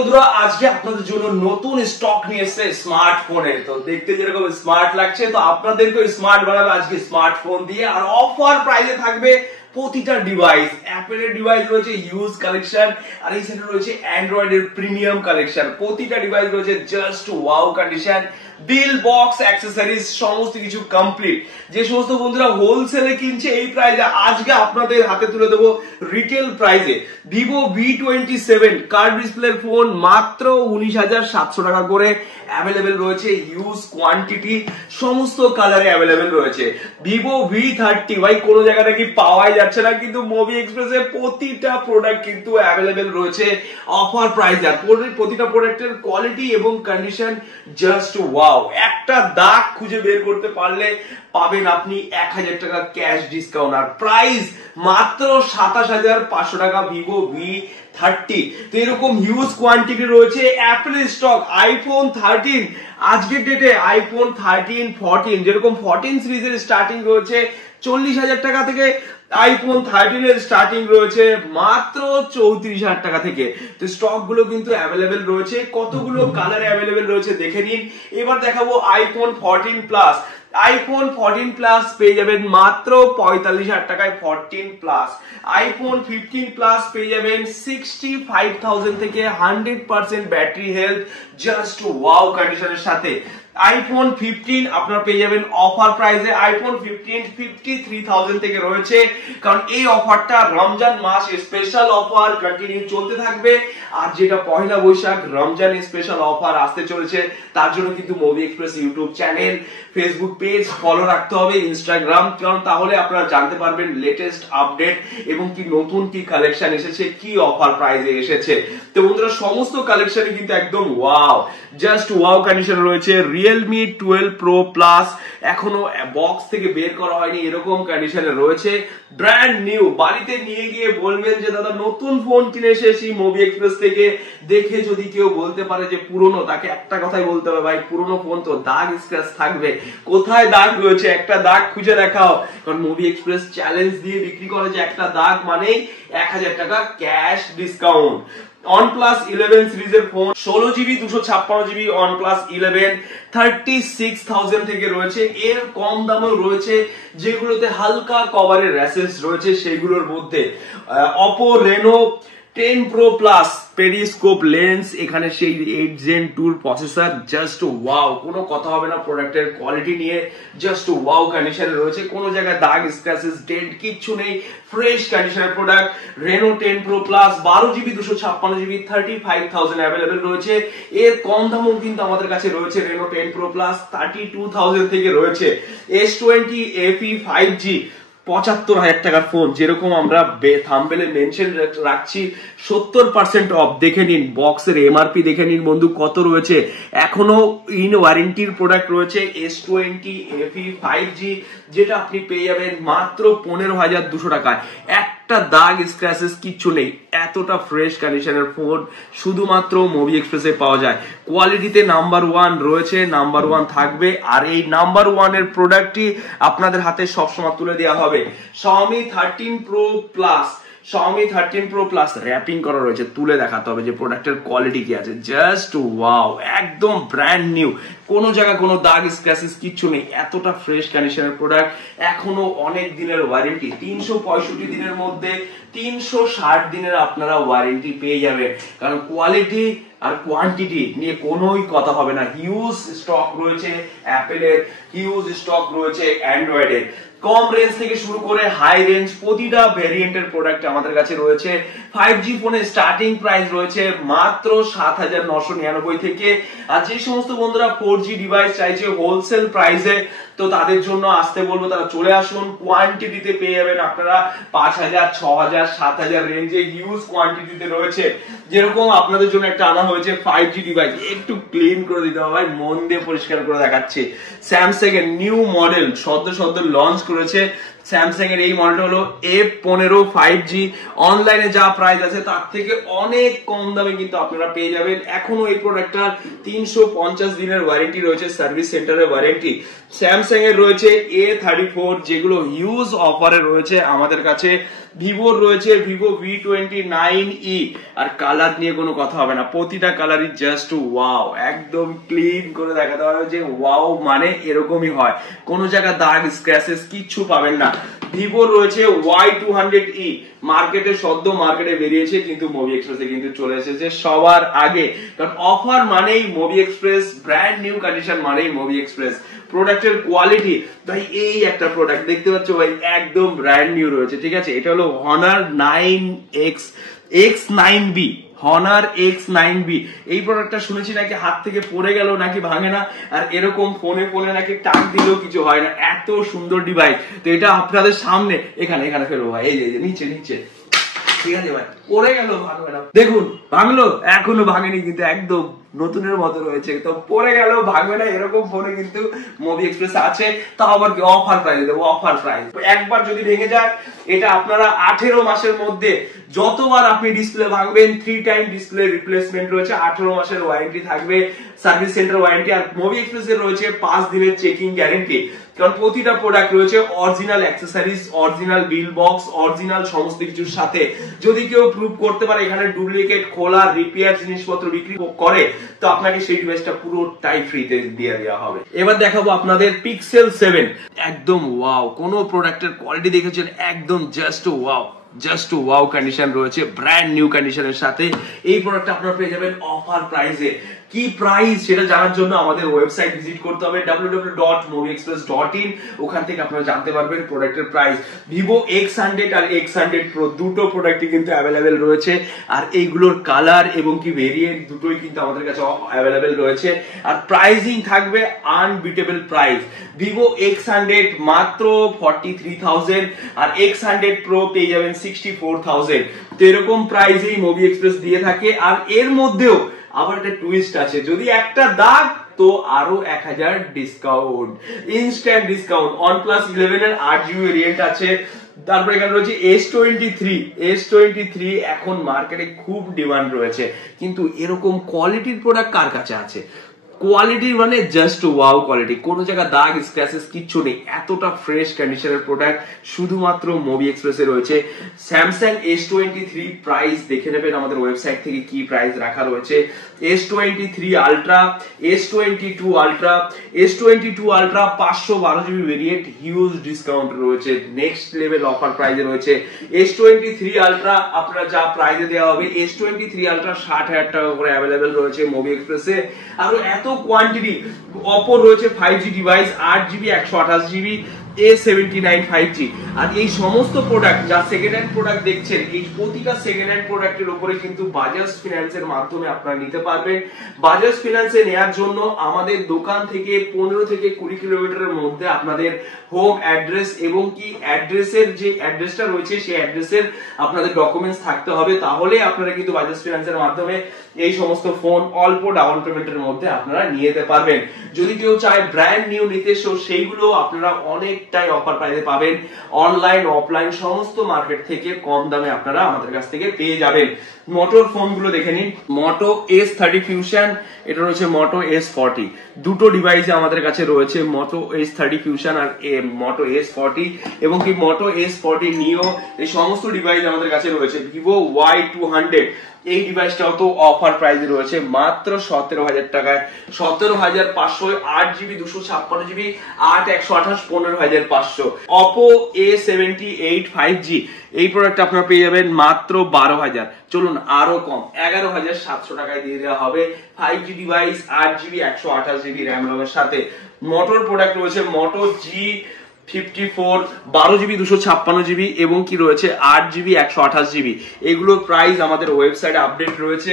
বন্ধুরা আজকে আপনাদের জন্য নতুন স্টক নিয়ে এসেছে স্মার্টফোনের। তো দেখতে যেরকম স্মার্ট লাগছে, তো আপনাদেরকে স্মার্ট বানাবে আজকে স্মার্টফোন দিয়ে। আর অফার প্রাইসে থাকবে প্রতিটা ডিভাইস। অ্যাপেলের ডিভাইস রয়েছে হিউজ কালেকশন, আর এই সাইডে রয়েছে অ্যান্ড্রয়েড এর প্রিমিয়াম কালেকশন। প্রতিটা ডিভাইস রয়েছে just wow condition, bill box accessories সমস্ত কিছু কমপ্লিট। যে সমস্ত বন্ধুরা হোলসেলে কিনছে এই প্রাইসে আজকে আপনাদের হাতে তুলে দেবো রিটেল প্রাইসে। ভিভো V27 কার্ভ ডিসপ্লের ফোন মাত্র 19,700 টাকা করে অ্যাভেলেবেল রয়েছে। হিউজ কোয়ান্টিটি, সমস্ত কালারে অ্যাভেলেবেল রয়েছে। ভিভো V30 ভাই কোনো জায়গা থেকে পাওয়াই যাচ্ছে না, কিন্তু মুভি এক্সপ্রেসে প্রতিটা প্রোডাক্ট কিন্তু অ্যাভেলেবেল রয়েছে অফার প্রাইসে। আর প্রতিটা প্রোডাক্টের কোয়ালিটি এবং কন্ডিশন জাস্ট ওয়াও। একটা দাগ খুঁজে বের করতে পারলে পাবেন আপনি 1,000 টাকা ক্যাশ ডিসকাউন্ট। আর প্রাইস মাত্র 27,500 টাকা ভিভো V30। তো এরকম হিউজ কোয়ান্টিটি রয়েছে অ্যাপেল স্টক। আইফোন 13 আজকের ডেটে আইফোন 13, 14 যেরকম 14 সিরিজের স্টার্টিং রয়েছে 40,000 টাকা থেকে, আইফোন 13 এর স্টার্টিং রয়েছে মাত্র 34,000 টাকা থেকে। তো স্টক গুলো কিন্তু অ্যাভেলেবেল রয়েছে। কতগুলো কালার অ্যাভেলেবেল রয়েছে দেখে নিন। এবার দেখাবো আইফোন 14 প্লাস। আইফোন 14 প্লাস পেয়ে যাবেন মাত্র 45,000 টাকায় 14 প্লাস। আইফোন 15 প্লাস পেয়ে যাবেন 65,000 থেকে, 100% ব্যাটারি হেলথ জাস্ট ওয়াও কন্ডিশনের সাথে। আইফোন 15 আপনারা পেয়ে যাবেন অফার প্রাইসে। আইফোন 15 53,000 থেকে রয়েছে, কারণ এই অফারটা রমজান মাস স্পেশাল অফার কন্টিনিউ চলতে থাকবে। আর যেটা পয়লা বৈশাখ রমজান স্পেশাল অফার আসতে চলেছে, তার জন্য কিন্তু movie express YouTube channel, Facebook page follow রাখতে হবে, ইনস্টাগ্রাম, কারণ তাহলে আপনারা জানতে পারবেন লেটেস্ট আপডেট এবং কি নতুন কি কালেকশন এসেছে, কি অফার প্রাইসে এসেছে। তো বন্ধুরা সমস্ত কালেকশনে কিন্তু একদম ওয়াও, জাস্ট ওয়াও কন্ডিশন রয়েছে। রিয়েলমি 12 প্রো প্লাস এখনো বক্স থেকে বের করা হয়নি, এরকম কন্ডিশনে রয়েছে। ব্র্যান্ড নিউ, বাড়িতে নিয়ে গিয়ে বলবেন যে দাদা নতুন ফোন কিনে এসেছি মুভি এক্সপ্রেস থেকে। দেখে যদি কেউ বলতে পারে যে পুরনো, তাকে একটা কথাই বলতে হবে, ভাই পুরনো ফোন তো দাগ স্ক্র্যাচ থাকবে, কোথায় দাগ রয়েছে একটা দাগ খুঁজে দেখাও। কারণ মুভি এক্সপ্রেস চ্যালেঞ্জ দিয়ে বিক্রি করে যে একটা দাগ মানেই 1,000 টাকা ক্যাশ ডিসকাউন্ট। OnePlus 11 সিরিজের ফোন 16GB 256GB OnePlus 11 36,000 থেকে রয়েছে। এর কম দামেও রয়েছে যেগুলোতে হালকা কভারের র্যাশেস রয়েছে সেগুলোর মধ্যে। Oppo Reno 10 Pro Plus periscope lens, এখানে সেই 8 Gen 2 প্রসেসর, জাস্ট ওয়াও, কোনো কথা হবে না প্রোডাক্টের কোয়ালিটি নিয়ে। জাস্ট ওয়াও কন্ডিশনে রয়েছে, কোনো জায়গায় দাগ স্ক্র্যাচেস ডেন্ট কিচ্ছু নেই, ফ্রেশ কন্ডিশনের product. Reno 10 Pro Plus 12GB 256GB 35,000 available রয়েছে। এর কম দামও কিন্তু আমাদের কাছে রয়েছে। Reno 10 Pro Plus 32,000 থেকে রয়েছে। S20 FE 5G 75,000 টাকার ফোন, যেরকম আমরা থাম্বনেলে মেনশন রাখছি 70% অফ। দেখে নিন বক্সের এমআরপি, দেখে নিন বন্ধু কত রয়েছে। এখনো ইন ওয়ারেন্টির প্রোডাক্ট রয়েছে S20 FE 5G, যেটা আপনি পেয়ে যাবেন মাত্র 15,200 টাকায়। একটা দাগ স্ক্র্যাচেস কিচ্ছু নেই, এতটা ফ্রেশ কন্ডিশনের ফোন শুধুমাত্র মুভি এক্সপ্রেসে পাওয়া যায়। কোয়ালিটিতে নাম্বার 1 রয়েছে, নাম্বার 1 থাকবে। আর এই নাম্বার 1 এর প্রোডাক্টটি আপনাদের হাতে সবসময় তুলে দেওয়া হবে। Xiaomi 13 Pro Plus, Xiaomi 13 Pro Plus wrapping করা রয়েছে, তুলে দেখাতে হবে যে প্রোডাক্টের কোয়ালিটি কি আছে। জাস্ট ওয়াও, একদম ব্র্যান্ড নিউ, কোনো জায়গায় কোনো দাগ স্ক্র্যাচেস কিচ্ছু নেই, এতটা ফ্রেশ কন্ডিশনের প্রোডাক্ট। এখনো অনেক দিনের ওয়ারেন্টি, 365 দিনের মধ্যে 360 দিনের আপনারা ওয়ারেন্টি পেয়ে যাবেন। কারণ কোয়ালিটি আর কোয়ান্টিটি নিয়ে কোনোই কথা হবে না। হিউজ স্টক রয়েছে অ্যাপেলের, হিউজ স্টক রয়েছে অ্যান্ড্রয়েডের। কম রেঞ্জ থেকে শুরু করে হাই রেঞ্জ প্রতিটা ভেরিয়েন্টের প্রোডাক্ট আমাদের কাছে রয়েছে। 5G ফোনের স্টার্টিং প্রাইস রয়েছে মাত্র 7,999 থেকে। আর যে সমস্ত বন্ধুরা 4G ডিভাইস চাইছে হোলসেল প্রাইসে, তো তাদের জন্য আসতে বলবো, তারা চলে আসুন। কোয়ান্টিটিতে পেয়ে যাবেন আপনারা 5,000, 6,000, 7,000 রেঞ্জে হিউজ কোয়ান্টিটিতে রয়েছে। যেরকম আপনাদের জন্য একটা আনা হয়েছে 5G ডিভাইস, একটু ক্লিন করে দিতে হবে, মন দিয়ে পরিষ্কার করে দেখাচ্ছে। স্যামসাং এর নিউ মডেল সদ্য লঞ্চ করেছে। স্যামসাং এর এই মডেলটা হলো F15 5G। অনলাইনে যা প্রাইস আছে তার থেকে অনেক কম দামে কিন্তু আপনারা পেয়ে যাবেন। এখনো এই প্রোডাক্টটার 350 দিনের ওয়ারেন্টি রয়েছে, সার্ভিস সেন্টারের ওয়ারেন্টি। স্যামসাং এর রয়েছে A34, যেগুলো হিউজ অফারে রয়েছে আমাদের কাছে। ভিভোর রয়েছে ভিভো V29e, আর কালার নিয়ে কোনো কথা হবে না, প্রতিটা কালারই জাস্ট ওয়াও, একদম ক্লিন করে দেখাতে হবে যে ওয়াও মানে এরকমই হয়, কোনো জায়গা দাগ স্ক্র্যাচেস কিচ্ছু পাবেন না। ভিভো রয়েছে Y200e, মার্কেটে সদ্য মার্কেটে বেরিয়েছে, কিন্তু মুভি এক্সপ্রেসে কিন্তু চলে এসেছে সবার আগে, কারণ অফার মানেই movie express, brand new condition মানেই মুভি এক্সপ্রেস। প্রোডাক্টের কোয়ালিটি ভাই, এই একটা প্রোডাক্ট দেখতে পাচ্ছ ভাই, একদম ব্র্যান্ড নিউ রয়েছে, ঠিক আছে। এটা হলো Honor 9X X9B, Honor X9B। এই প্রোডাক্টটা শুনেছি নাকি হাত থেকে পড়ে গেল নাকি ভাঙে না, আর এরকম ফোনে ফোনে নাকি টাক দিলেও কিছু হয় না, এত সুন্দর ডিভাইস। তো এটা আপনাদের সামনে এখানে এখানে ফেলবো ভাই, এই যে নিচে নিচে, ঠিক আছে ভাই, পড়ে গেল ভাঙবে না, দেখুন ভাঙলো, এখনো ভাঙেনি কিন্তু একদম নতুনের মতো রয়েছে, তো পড়ে গেল ভাঙবে না, এরকম ফোনে কিন্তু মুভি এক্সপ্রেস আছে। তাও আবার কি অফার প্রাইস দেবো, অফার প্রাইস। একবার যদি ভেঙে যায়, এটা আপনারা 18 মাসের মধ্যে যতবার আপনি ডিসপ্লে ভাঙবেন 3 টাইম ডিসপ্লে রিপ্লেসমেন্ট রয়েছে, 18 মাসের ওয়ারেন্টি থাকবে, সার্ভিস সেন্টার ওয়ারেন্টি, আর মুভি এক্সপ্রেসের রয়েছে 5 দিনের চেকিং গ্যারেন্টি। কারণ প্রতিটা প্রোডাক্ট রয়েছে original accessories, original bill box, original সমস্ত কিছুর সাথে। যদি কেউ প্রুভ করতে পারে এখানে ডুপ্লিকেট, খোলা, রিপেয়ার জিনিসপত্র বিক্রি করে, তো আপনাকে সেই ডিভাইসটা পুরোটাই ফ্রিতে দিয়ে দেওয়া হবে। এবার দেখাবো আপনাদের পিক্সেল 7, একদম ওয়াও, কোন প্রোডাক্টের কোয়ালিটি দেখেছেন, একদম just wow, just wow condition রয়েছে, ব্র্যান্ড নিউ কন্ডিশনের সাথে। এই প্রোডাক্টটা আপনারা পেয়ে যাবেন অফার প্রাইসে। কি প্রাইস সেটা জানার জন্য আমাদের ওয়েবসাইট ভিজিট করতে হবে www.movieexpress.in, ওখান থেকে আপনারা জানতে পারবেন প্রোডাক্টের প্রাইস। ভিভো X100 আর X100 Pro দুটো প্রোডাক্টই কিন্তু অ্যাভেলেবেল রয়েছে, আর এইগুলোর কালার এবং কি ভেরিয়েন্ট দুটোই কিন্তু আমাদের কাছে অ্যাভেলেবেল রয়েছে, আর প্রাইসিং থাকবে আনবিটেবল প্রাইস। ভিভো X100 মাত্র 43,000, আর X100 Pro পেয়ে যাবেন 64,000। তো এরকম প্রাইসেই মুভি এক্সপ্রেস দিয়ে থাকে। আর এর মধ্যেও আবার একটা টুইস্ট আছে, যদি একটা দাগ তো আরো 1000 ডিসকাউন্ট, ইনস্ট্যান্ট ডিসকাউন্ট। OnePlus 11 এর 8GB ভেরিয়েন্ট আছে। তারপর এখানে রয়েছে S23 এখন মার্কেটে খুব ডিমান্ড রয়েছে, কিন্তু এরকম কোয়ালিটির প্রোডাক্ট কার কাছে আছে? কোয়ালিটি মানে জাস্ট ওয়াও কোয়ালিটি, কোনো জায়গা দাগ স্ক্র্যাচেস কিচ্ছু নেই, এতটা ফ্রেশ কন্ডিশনের প্রোডাক্ট শুধুমাত্র মুভি এক্সপ্রেসে রয়েছে। স্যামসাং S23 প্রাইস দেখে নেবেন আমাদের ওয়েবসাইট থেকে কি প্রাইস রাখা রয়েছে। S23 ultra, S22 ultra, S22 ultra 512GB variant, huge discount রয়েছে, নেক্সট লেভেল অফার প্রাইসে রয়েছে। S23 আলট্রা আপনারা যা প্রাইসে দেওয়া হবে, S23 আলট্রা 60,000 টাকা করে অ্যাভেলেবেল রয়েছে মুভি এক্সপ্রেসে। আর এত কোয়ান্টিটি, অপো রয়েছে 5G device, 8GB 128GB, A79 5G। আর এই সমস্ত প্রোডাক্ট যা সেকেন্ড হ্যান্ড প্রোডাক্ট দেখছেন, এই প্রতিটা সেকেন্ড হ্যান্ড প্রোডাক্টের উপরে কিন্তু বাজাজ ফিন্যান্সের মাধ্যমে আপনারা নিতে পারবেন। বাজাজ ফিন্যান্সে নেওয়ার জন্য আমাদের দোকান থেকে 15 থেকে 20 কিলোমিটারের মধ্যে আপনাদের হোম অ্যাড্রেস এবং কি অ্যাড্রেসের যে অ্যাড্রেসটা রয়েছে সেই অ্যাড্রেসের আপনাদের ডকুমেন্টস থাকতে হবে, তাহলে আপনারা কিন্তু বাজাজ ফিন্যান্সের মাধ্যমে এই সমস্ত ফোন অল্প ডাউন পেমেন্টের মধ্যে আপনারা নিয়ে যেতে পারবেন। যদি কেউ চায় ব্র্যান্ড নিউ নিতে, সেইগুলো আপনারা অনেকটাই অফার প্রাইসে পাবেন, অনলাইন অফলাইন সমস্ত মার্কেট থেকে কম দামে আপনারা আমাদের কাছ থেকে পেয়ে যাবেন। মোটোর ফোনগুলো দেখে নিন, মোটো S30 ফিউশন, এটা রয়েছে মোটো S40, দুটো ডিভাইসে আমাদের কাছে রয়েছে, মোটো S30 ফিউশন আর মোটো S40, এবং কি মোটো S40 নিও, এই সমস্ত ডিভাইস আমাদের কাছে রয়েছে। ভিভো Y200, এই ডিভাইসটাও তো অফার প্রাইসে রয়েছে মাত্র 17,000 টাকায়, 17,500, 8GB 256GB, 8 128, 15,500। Oppo A78 5G, এই প্রোডাক্ট আপনারা পেয়ে যাবেন মাত্র 12,000, চলুন আরো কম 11,700 টাকায় দিয়ে দেওয়া হবে। 5G device, 8GB 128GB RAM রমের সাথে। মোটোর প্রোডাক্ট রয়েছে মোটো G54, 12GB 256GB, এবং কি রয়েছে 8GB 128GB। এগুলোর প্রাইস আমাদের ওয়েবসাইটে আপডেট রয়েছে।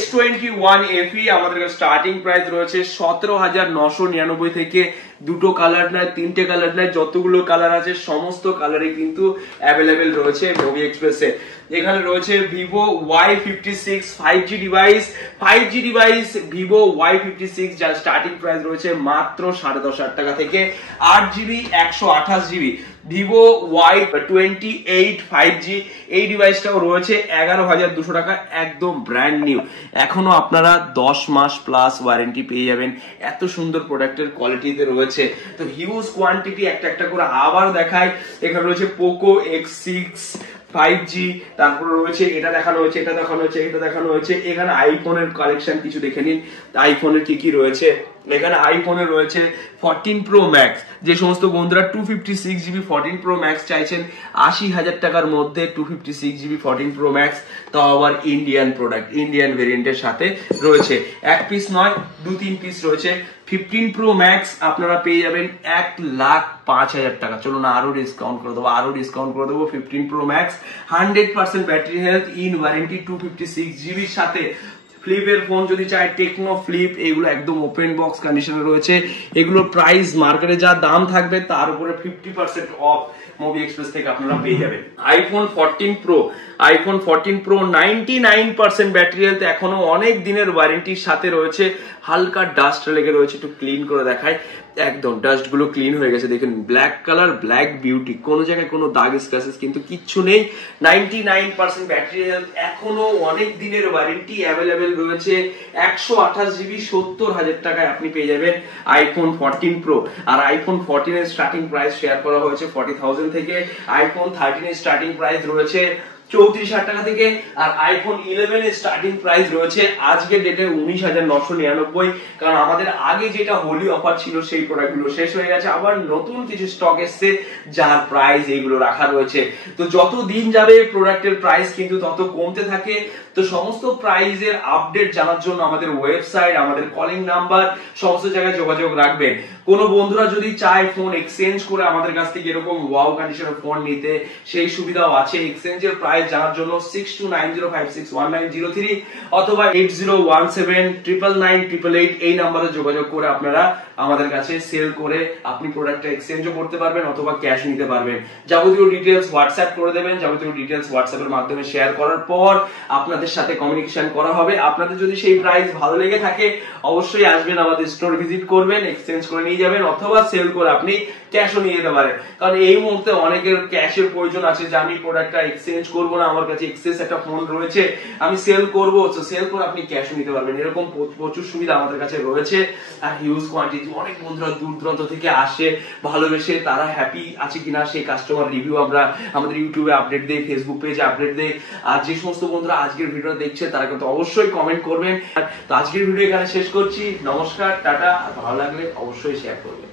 S21 FE আমাদের স্টার্টিং প্রাইস রয়েছে 17,999 থেকে, দুটো কালার নয়, তিনটে কালার নয়, যতগুলো কালার আছে সমস্ত কালারে কিন্তু অ্যাভেলেবেল রয়েছে মুভি এক্সপ্রেসে। এখানে রয়েছে Vivo Y56 5G device, Vivo Y56 যার স্টার্টিং প্রাইস রয়েছে মাত্র 10,500 টাকা থেকে, 8GB 128GB। Vivo Y28 5G, এই ডিভাইসটাও রয়েছে 11,200 টাকা, একদম ব্র্যান্ড নিউ, এখনো আপনারা 10 মাস প্লাস ওয়ারেন্টি পেয়ে যাবেন, এত সুন্দর প্রোডাক্টের কোয়ালিটিতে রয়েছে। তো হিউজ কোয়ান্টিটি, একটা একটা করে আবার দেখায়। এখানে রয়েছে পোকো X6, 5G, তারপর রয়েছে এটা দেখানো হয়েছে, এটা দেখানো হয়েছে, এটা দেখানো হয়েছে। এখানে আইফোনের কালেকশন কিছু দেখে নিন, আইফোনের কি কি রয়েছে। এখানে আইফোনে রয়েছে 14 প্রো ম্যাক্স, যে সমস্ত বন্ধুরা 256GB 14 প্রো ম্যাক্স চাইছেন 80,000 টাকার মধ্যে 256GB 14 প্রো ম্যাক্স, তাও আবার ইন্ডিয়ান প্রোডাক্ট, ইন্ডিয়ান ভেরিয়েন্টের সাথে রয়েছে। এক পিস নয়, 2-3 পিস রয়েছে। 15 প্রো ম্যাক্স আপনারা পেয়ে যাবেন 1,05,000 টাকা। চলো না আরো ডিসকাউন্ট করে দেবো, আরো ডিসকাউন্ট করে দেবো। 15 pro max 100% battery health, in warranty, 256GB সাথে। ফ্লিপের ফোন যদি চাই, টেকনো ফ্লিপ, এগুলো একদম ওপেন বক্স কন্ডিশনে রয়েছে। এগুলোর প্রাইস মার্কেটে যা দাম থাকবে তার উপরে 50% অফ মুভি এক্সপ্রেস থেকে আপনারা পেয়ে যাবেন। IPhone 14 pro, iPhone 14 pro 99% battery health, এখনো অনেক দিনের ওয়ারেন্টির সাথে রয়েছে। হালকা ডাস্ট লেগে রয়েছে, একটু ক্লিন করে দেখায়। একদম ডাস্ট গুলো ক্লিন হয়ে গেছে, দেখুন ব্ল্যাক কালার, ব্ল্যাক বিউটি, কোনো জায়গায় কোনো দাগ স্ক্র্যাচেস কিন্তু কিচ্ছু নেই। 99% ব্যাটারি হেলথ, এখনো অনেক দিনের ওয়ারেন্টি অ্যাভেলেবেল রয়েছে। 128GB 70,000 টাকায় আপনি পেয়ে যাবেন আইফোন 14 প্রো। আর আইফোন 14 এর স্টার্টিং প্রাইস শেয়ার করা হয়েছে 40,000 থেকে। আইফোন 13 এর স্টার্টিং প্রাইস রয়েছে 34,000 টাকা থেকে। আর আইফোন 11 এর স্টার্টিং প্রাইস রয়েছে আজকের ডেটে 19,999। কারণ আমাদের আগে যেটা হোলি অফার ছিল সেই প্রোডাক্টগুলো শেষ হয়ে গেছে, আবার নতুন কিছু স্টক এসছে যার প্রাইস এইগুলো রাখা রয়েছে। তো যত দিন যাবে প্রোডাক্টের প্রাইস কিন্তু তত কমতে থাকে। তো সমস্ত প্রাইসের আপডেট জানার জন্য আমাদের ওয়েবসাইট, আমাদের কলিং নাম্বার, সমস্ত জায়গায় যোগাযোগ রাখবেন। কোনো বন্ধুরা যদি চায় ফোন এক্সচেঞ্জ করে আমাদের কাছ থেকে এরকম ওয়াও কন্ডিশনের ফোন নিতে, সেই সুবিধাও আছে। এক্সচেঞ্জের প্রাইস জানার জন্য 6290561903 অথবা 8017999888 এই নাম্বারে যোগাযোগ করে আপনারা আমাদের কাছে সেল করে আপনি প্রোডাক্টটা এক্সচেঞ্জও করতে পারবেন অথবা ক্যাশ নিতে পারবেন। যাবতীয় ডিটেলস হোয়াটসঅ্যাপ করে দেবেন, যাবতীয় ডিটেলস হোয়াটসঅ্যাপের মাধ্যমে শেয়ার করার পর আপনাদের সাথে কমিউনিকেশন করা হবে। আপনাদের যদি সেই প্রাইস ভালো লেগে থাকে অবশ্যই আসবেন, আমাদের স্টোর ভিজিট করবেন, এক্সচেঞ্জ করে নিয়ে যাবেন অথবা সেল করে আপনি ক্যাশও নিয়ে যেতে পারেন। কারণ এই মুহূর্তে অনেকের ক্যাশের প্রয়োজন আছে, যে আমি প্রোডাক্টটা এক্সচেঞ্জ করবো না, আমার কাছে এক্সেস একটা ফোন রয়েছে, আমি সেল করবো, তো সেল করে আপনি ক্যাশও নিতে পারবেন। এরকম প্রচুর সুবিধা আমাদের কাছে রয়েছে। আর হিউজ কোয়ান্টিটি, অনেক বন্ধুরা দূর দূরান্ত থেকে আসে, ভালোবেসে তারা হ্যাপি আছে কিনা সেই কাস্টমার রিভিউ আমরা আমাদের ইউটিউবে আপডেট দেই, ফেসবুক পেজে আপডেট দেই। আর যে সমস্ত বন্ধুরা আজকের ভিডিও দেখছে তারা কিন্তু অবশ্যই কমেন্ট করবেন। তো আজকের ভিডিও এখানে শেষ করছি। নমস্কার, টাটা। ভালো লাগলে অবশ্যই শেয়ার করবেন।